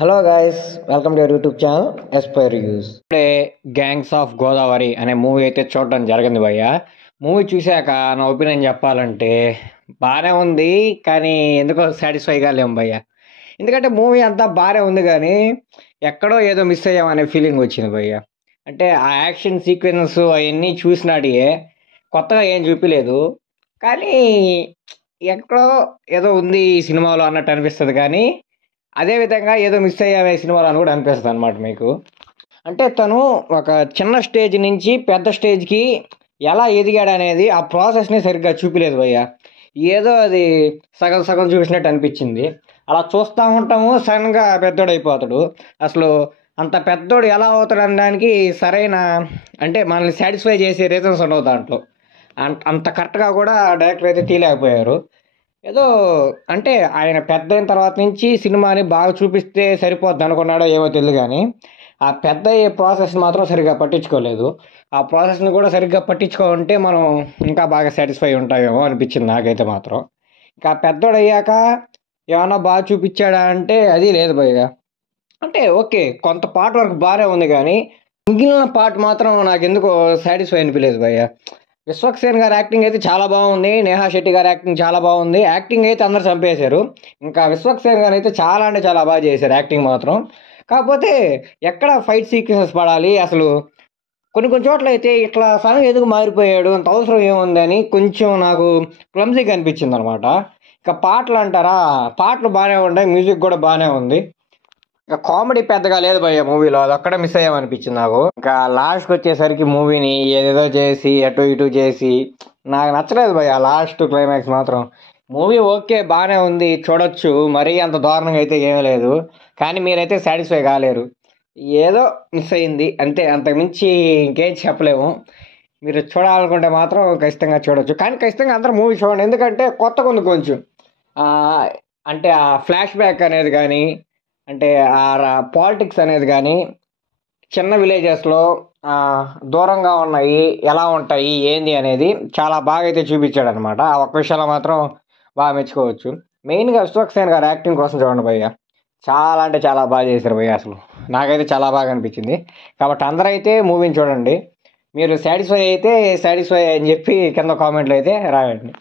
Hello guys, welcome to your YouTube channel Aspire reviews. ఇప్పుడే gangs of Godavari అనే movie అయితే చూడడం జరిగింది భయ్య. మూవీ చూశాక నా ఒపీనియన్ చెప్పాలంటే బాగానే ఉంది, కానీ ఎందుకో సాటిస్ఫైగా లేము భయ్య. ఎందుకంటే మూవీ అంతా బాగానే ఉంది, కానీ ఎక్కడో ఏదో మిస్ అయ్యామనే ఫీలింగ్ వచ్చింది భయ్య. అంటే ఆ యాక్షన్ సీక్వెన్స్ అవన్నీ చూసినాడియే, కొత్తగా ఏం చూపించలేదు, కానీ ఎక్కడో ఏదో ఉంది ఈ సినిమాలో అన్నట్టు అనిపిస్తుంది. కానీ అదే విధంగా ఏదో మిస్ అయ్యామే సినిమాలో అని కూడా అనిపిస్తుంది అనమాట మీకు. అంటే తను ఒక చిన్న స్టేజ్ నుంచి పెద్ద స్టేజ్కి ఎలా ఎదిగాడు అనేది ఆ ప్రాసెస్ని సరిగ్గా చూపించలేదు భయ్య. ఏదో అది సగం సగం చూసినట్టు అనిపించింది. అలా చూస్తూ ఉంటాము, సడన్గా పెద్దోడు అయిపోతాడు. అసలు అంత పెద్దోడు ఎలా అవుతాడు అనడానికి సరైన అంటే మనల్ని సాటిస్ఫై చేసే రీజన్స్ ఉండవు దాంట్లో. అంత కరెక్ట్గా కూడా డైరెక్టర్ అయితే తీయలేకపోయారు. ఏదో అంటే ఆయన పెద్ద అయిన తర్వాత నుంచి సినిమాని బాగా చూపిస్తే సరిపోద్ది అనుకున్నాడో ఏమో తెలియదు, కానీ ఆ పెద్ద అయ్యే ప్రాసెస్ మాత్రం సరిగ్గా పట్టించుకోలేదు. ఆ ప్రాసెస్ని కూడా సరిగ్గా పట్టించుకోకుంటే మనం ఇంకా బాగా సాటిస్ఫై ఉంటామేమో అనిపించింది నాకైతే మాత్రం. ఇంకా పెద్దోడు అయ్యాక ఏమన్నా బాగా చూపించాడా అంటే అది లేదు భయ్య. అంటే ఓకే, కొంత పార్ట్ వరకు బాగానే ఉంది, కానీ మిగిలిన పార్ట్ మాత్రం నాకు ఎందుకో సాటిస్ఫై అనిపించలేదు భయ్య. విశ్వక్సేన్ గారి యాక్టింగ్ అయితే చాలా బాగుంది, నేహా శెట్టి గారి యాక్టింగ్ చాలా బాగుంది. యాక్టింగ్ అయితే అందరు చంపేశారు. ఇంకా విశ్వక్సేన్ గారు అయితే చాలా అంటే చాలా బాగా చేశారు యాక్టింగ్ మాత్రం. కాకపోతే ఎక్కడ ఫైట్ సీక్వెన్సెస్ పడాలి అసలు, కొన్ని కొన్ని చోట్ల అయితే ఇట్లా సడన్ ఎందుకు మారిపోయాడు, అంత అవసరం ఏముందని కొంచెం నాకు క్లమ్జీగా అనిపించింది అనమాట. ఇక పాటలు అంటారా, పాటలు బాగానే ఉన్నాయి, మ్యూజిక్ కూడా బాగానే ఉంది. ఇక కామెడీ పెద్దగా లేదు భయ్య మూవీలో, అది ఒక్కడే మిస్ అయ్యామనిపించింది నాకు. ఇంకా లాస్ట్కి వచ్చేసరికి మూవీని ఏదేదో చేసి అటు ఇటు చేసి నాకు నచ్చలేదు భయ్య. లాస్ట్ క్లైమాక్స్ మాత్రం మూవీ ఓకే బాగానే ఉంది, చూడొచ్చు, మరీ అంత దారుణంగా అయితే ఏమీ లేదు, కానీ మీరైతే సాటిస్ఫై కాలేరు. ఏదో మిస్ అయింది అంతే, అంతకుమించి ఇంకేం చెప్పలేము. మీరు చూడాలనుకుంటే మాత్రం ఖచ్చితంగా చూడొచ్చు, కానీ ఖచ్చితంగా అందరూ మూవీ చూడండి. ఎందుకంటే కొత్తగా ఉంది కొంచెం. ఆ, అంటే ఆ ఫ్లాష్ బ్యాక్ అనేది కానీ, అంటే ఆ పాలిటిక్స్ అనేది కానీ, చిన్న విలేజెస్లో దూరంగా ఉన్నాయి ఎలా ఉంటాయి ఏంది అనేది చాలా బాగా అయితే చూపించాడు అనమాట. ఆ ఒక్క విషయాల్లో మాత్రం బాగా మెచ్చుకోవచ్చు. మెయిన్గా విశ్వక్సేన్ గారు యాక్టింగ్ కోసం చూడండి భయ్య, చాలా అంటే చాలా బాగా చేశారు భయ్య. అసలు నాకైతే చాలా బాగా అనిపించింది. కాబట్టి అందరూ అయితే మూవీని చూడండి. మీరు సాటిస్ఫై అయితే సాటిస్ఫై అని చెప్పి కింద కామెంట్లు అయితే రాయండి.